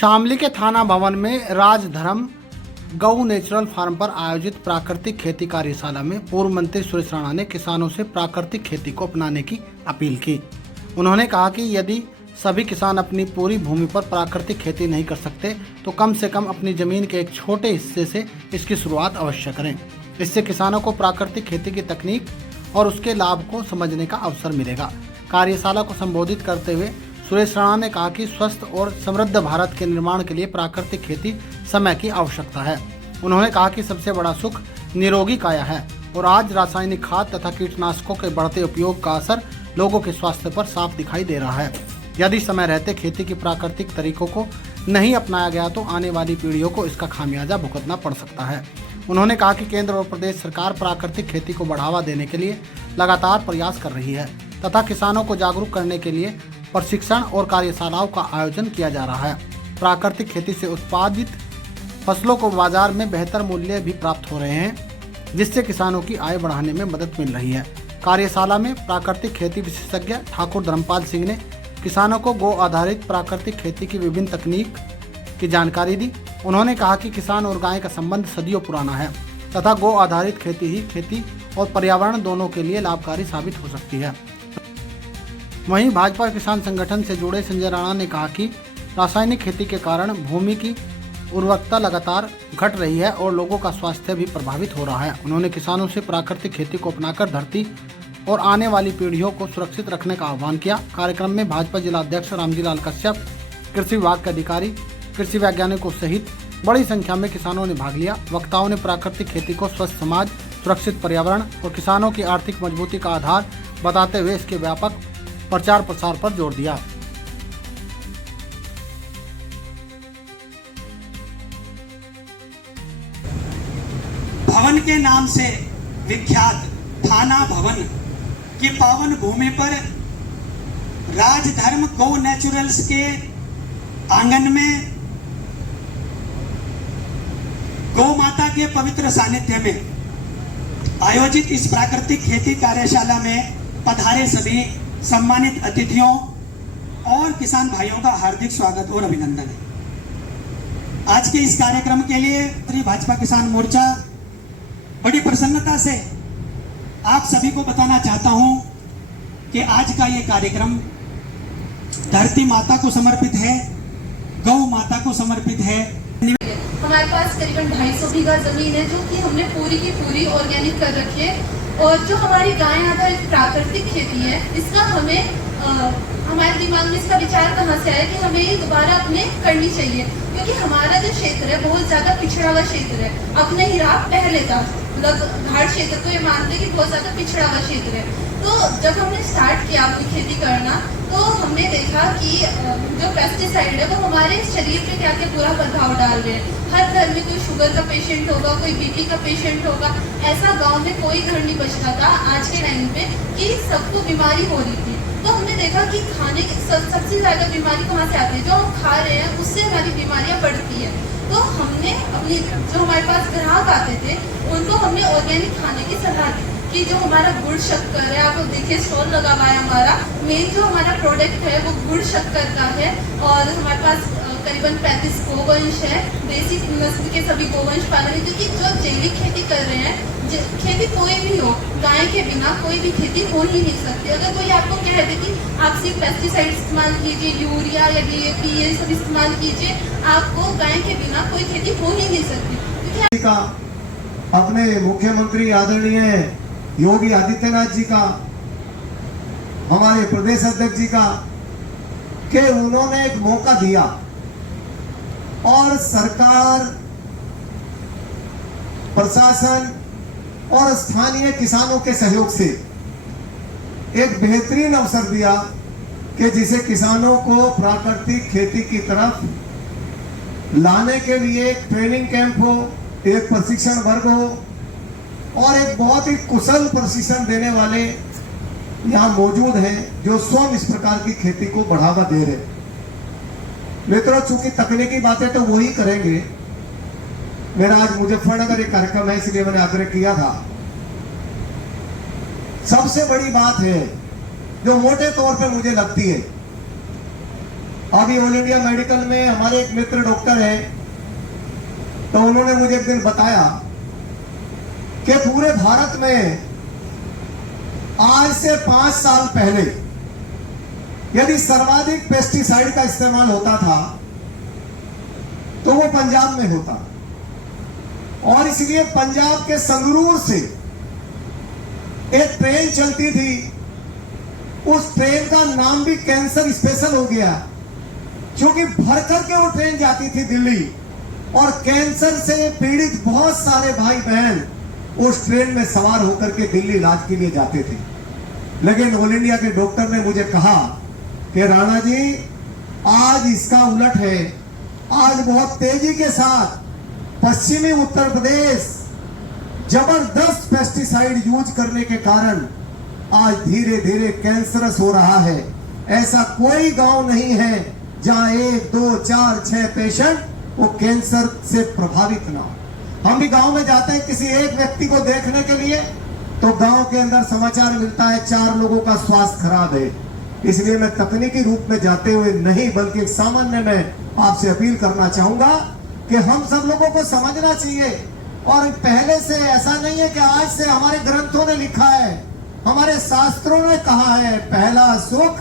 शामली के थाना भवन में राजधर्म गौ नेचुरल फार्म पर आयोजित प्राकृतिक खेती कार्यशाला में पूर्व मंत्री सुरेश राणा ने किसानों से प्राकृतिक खेती को अपनाने की अपील की। उन्होंने कहा कि यदि सभी किसान अपनी पूरी भूमि पर प्राकृतिक खेती नहीं कर सकते तो कम से कम अपनी जमीन के एक छोटे हिस्से से इसकी शुरुआत अवश्य करें। इससे किसानों को प्राकृतिक खेती की तकनीक और उसके लाभ को समझने का अवसर मिलेगा। कार्यशाला को संबोधित करते हुए सुरेश राणा ने कहा कि स्वस्थ और समृद्ध भारत के निर्माण के लिए प्राकृतिक खेती समय की आवश्यकता है। उन्होंने कहा कि सबसे बड़ा सुख निरोगी काया है और आज रासायनिक खाद तथा कीटनाशकों के बढ़ते उपयोग का असर लोगों के स्वास्थ्य पर साफ दिखाई दे रहा है। यदि समय रहते खेती की प्राकृतिक तरीकों को नहीं अपनाया गया तो आने वाली पीढ़ियों को इसका खामियाजा भुगतना पड़ सकता है। उन्होंने कहा कि केंद्र और प्रदेश सरकार प्राकृतिक खेती को बढ़ावा देने के लिए लगातार प्रयास कर रही है तथा किसानों को जागरूक करने के लिए प्रशिक्षण और कार्यशालाओं का आयोजन किया जा रहा है। प्राकृतिक खेती से उत्पादित फसलों को बाजार में बेहतर मूल्य भी प्राप्त हो रहे हैं, जिससे किसानों की आय बढ़ाने में मदद मिल रही है। कार्यशाला में प्राकृतिक खेती विशेषज्ञ ठाकुर धर्मपाल सिंह ने किसानों को गौ आधारित प्राकृतिक खेती की विभिन्न तकनीक की जानकारी दी। उन्होंने कहा कि किसान और गाय का संबंध सदियों पुराना है तथा गौ आधारित खेती ही खेती और पर्यावरण दोनों के लिए लाभकारी साबित हो सकती है। वहीं भाजपा किसान संगठन से जुड़े संजय राणा ने कहा कि रासायनिक खेती के कारण भूमि की उर्वरकता लगातार घट रही है और लोगों का स्वास्थ्य भी प्रभावित हो रहा है। उन्होंने किसानों से प्राकृतिक खेती को अपनाकर धरती और आने वाली पीढ़ियों को सुरक्षित रखने का आह्वान किया। कार्यक्रम में भाजपा जिला अध्यक्ष रामजी लाल कश्यप, कृषि विभाग के अधिकारी, कृषि वैज्ञानिकों सहित बड़ी संख्या में किसानों ने भाग लिया। वक्ताओं ने प्राकृतिक खेती को स्वस्थ समाज, सुरक्षित पर्यावरण और किसानों की आर्थिक मजबूती का आधार बताते हुए इसके व्यापक प्रचार प्रसार पर जोर दिया। भवन के नाम से विख्यात थाना भवन की पावन भूमि पर राजधर्म गौ नेचुरल्स के आंगन में गौ माता के पवित्र सानिध्य में आयोजित इस प्राकृतिक खेती कार्यशाला में पधारे सभी सम्मानित अतिथियों और किसान भाइयों का हार्दिक स्वागत और अभिनंदन है। आज के इस कार्यक्रम के लिए भाजपा किसान मोर्चा बड़ी प्रसन्नता से आप सभी को बताना चाहता हूं कि आज का ये कार्यक्रम धरती माता को समर्पित है, गौ माता को समर्पित है। हमारे पास करीबन 250 बीघा जमीन है जो कि हमने पूरी की पूरी ऑर्गेनिक कर रखी है और जो हमारी गाय आधारित प्राकृतिक खेती है इसका हमें हमारे दिमाग में इसका विचार कहाँ से आया कि हमें ये दोबारा अपने करनी चाहिए, क्योंकि हमारा जो क्षेत्र है बहुत ज्यादा पिछड़ा हुआ क्षेत्र है। अपने ही राह पहले था मतलब घाट क्षेत्र को ये मानते कि बहुत ज्यादा पिछड़ा हुआ क्षेत्र है। तो जब हमने स्टार्ट किया अपनी खेती करना तो हमने देखा कि जो पेस्टिसाइड है वो हमारे शरीर पे क्या क्या बुरा प्रभाव डाल रहे हैं। हर घर में कोई शुगर का पेशेंट होगा, कोई बीपी का पेशेंट होगा। ऐसा गांव में कोई घर नहीं बचता था आज के टाइम पे कि सबको बीमारी हो रही थी। तो हमने देखा कि खाने की सबसे ज्यादा बीमारी कहाँ से आती है, जो हम खा रहे हैं उससे हमारी बीमारियां बढ़ती है। तो हमने अपनी जो हमारे पास ग्राहक आते थे उनको हमने ऑर्गेनिक खाने की सलाह दी कि जो हमारा गुड़ शक्कर है, आप देखिए स्टॉल लगा हुआ है हमारा, मेन जो हमारा प्रोडक्ट है वो गुड़ शक्कर का है और हमारे पास करीबन 35 गोवंश है, देसी नस्ल के सभी गोवंश पालन है, क्योंकि जो जैविक खेती कर रहे हैं, खेती कोई भी हो, गाय के बिना कोई भी खेती हो ही नहीं सकती। अगर कोई आपको कह दे कि आप सिर्फ पेस्टिसाइड इस्तेमाल कीजिए, यूरिया या DAP ये सब इस्तेमाल कीजिए, आपको गाय के बिना कोई खेती हो ही नहीं सकती। का अपने मुख्यमंत्री आदरणीय योगी आदित्यनाथ जी का, हमारे प्रदेश अध्यक्ष जी का, कि उन्होंने एक मौका दिया और सरकार, प्रशासन और स्थानीय किसानों के सहयोग से एक बेहतरीन अवसर दिया कि जिसे किसानों को प्राकृतिक खेती की तरफ लाने के लिए एक ट्रेनिंग कैंप हो, एक प्रशिक्षण वर्ग हो और एक बहुत ही कुशल प्रशिक्षण देने वाले यहाँ मौजूद हैं जो स्वयं इस प्रकार की खेती को बढ़ावा दे रहे। मित्रों, चूंकि तकनीकी बातें तो वही करेंगे, मेरा आज मुजफ्फरनगर एक कार्यक्रम है इसलिए मैंने आग्रह किया था। सबसे बड़ी बात है जो मोटे तौर पे मुझे लगती है अभी ऑल इंडिया मेडिकल में हमारे एक मित्र डॉक्टर है, तो उन्होंने मुझे एक दिन बताया कि पूरे भारत में आज से 5 साल पहले यदि सर्वाधिक पेस्टिसाइड का इस्तेमाल होता था तो वो पंजाब में होता, और इसलिए पंजाब के संगरूर से एक ट्रेन चलती थी, उस ट्रेन का नाम भी कैंसर स्पेशल हो गया, क्योंकि भर करके वो ट्रेन जाती थी दिल्ली, और कैंसर से पीड़ित बहुत सारे भाई बहन उस ट्रेन में सवार होकर के दिल्ली इलाज के लिए जाते थे। लेकिन ऑल इंडिया के डॉक्टर ने मुझे कहा कि राणा जी, आज इसका उलट है। आज बहुत तेजी के साथ पश्चिमी उत्तर प्रदेश जबरदस्त पेस्टिसाइड यूज करने के कारण आज धीरे धीरे कैंसरस हो रहा है। ऐसा कोई गांव नहीं है जहां 1, 2, 4, 6 पेशेंट वो कैंसर से प्रभावित ना हो। हम भी गांव में जाते हैं किसी एक व्यक्ति को देखने के लिए, तो गांव के अंदर समाचार मिलता है 4 लोगों का स्वास्थ्य खराब है। इसलिए मैं तकनीकी रूप में जाते हुए नहीं, बल्कि सामान्य में आपसे अपील करना चाहूंगा कि हम सब लोगों को समझना चाहिए। और पहले से ऐसा नहीं है कि आज से हमारे ग्रंथों ने लिखा है, हमारे शास्त्रों ने कहा है, पहला सुख,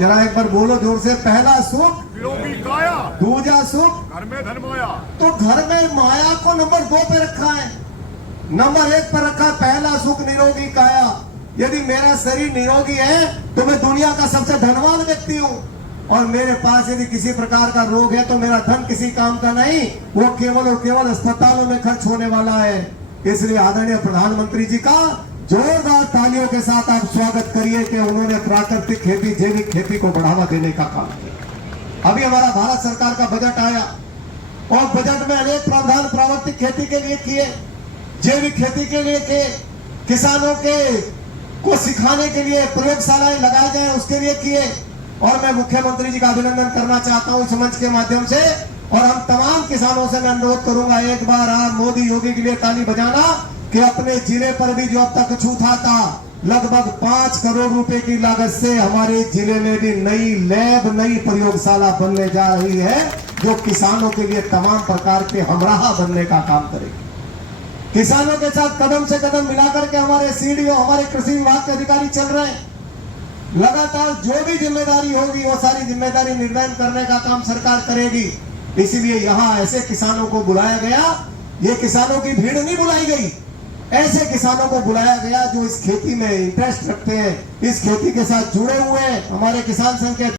जरा एक बार बोलो जोर से, पहला सुख निरोगी काया, दूजा सुख घर में धन माया। तो घर में माया को नंबर 2 पे रखा है, नंबर 1 पर रखा पहला सुख निरोगी काया। यदि मेरा शरीर निरोगी है तो मैं दुनिया का सबसे धनवान व्यक्ति हूँ, और मेरे पास यदि किसी प्रकार का रोग है तो मेरा धन किसी काम का नहीं, वो केवल और केवल अस्पतालों में खर्च होने वाला है। इसलिए आदरणीय प्रधानमंत्री जी का जोरदार तालियों के साथ आप स्वागत करिए कि उन्होंने प्राकृतिक खेती, जैविक खेती को बढ़ावा देने का काम किया। अभी हमारा भारत सरकार का बजट आया, और बजट में अनेक प्रावधान प्राकृतिक खेती के लिए किए, जैविक खेती के लिए किए, किसानों के को सिखाने के लिए प्रयोगशालाएं लगाए जाए उसके लिए किए। और मैं मुख्यमंत्री जी का अभिनंदन करना चाहता हूं इस मंच के माध्यम से, और हम तमाम किसानों से मैं अनुरोध करूंगा, एक बार आप मोदी योगी के लिए ताली बजाना कि अपने जिले पर भी जो अब तक छूटा था, लगभग 5 करोड़ रुपए की लागत से हमारे जिले में भी नई लैब, नई प्रयोगशाला बनने जा रही है, जो किसानों के लिए तमाम प्रकार के हमराह बनने का काम करेगी। किसानों के साथ कदम से कदम मिलाकर के हमारे सीडीओ, हमारे कृषि विभाग के अधिकारी चल रहे हैं। लगातार जो भी जिम्मेदारी होगी वो सारी जिम्मेदारी निर्वहन करने का काम सरकार करेगी। इसीलिए यहाँ ऐसे किसानों को बुलाया गया, ये किसानों की भीड़ नहीं बुलाई गई, ऐसे किसानों को बुलाया गया जो इस खेती में इंटरेस्ट रखते हैं, इस खेती के साथ जुड़े हुए हैं। हमारे किसान संघ के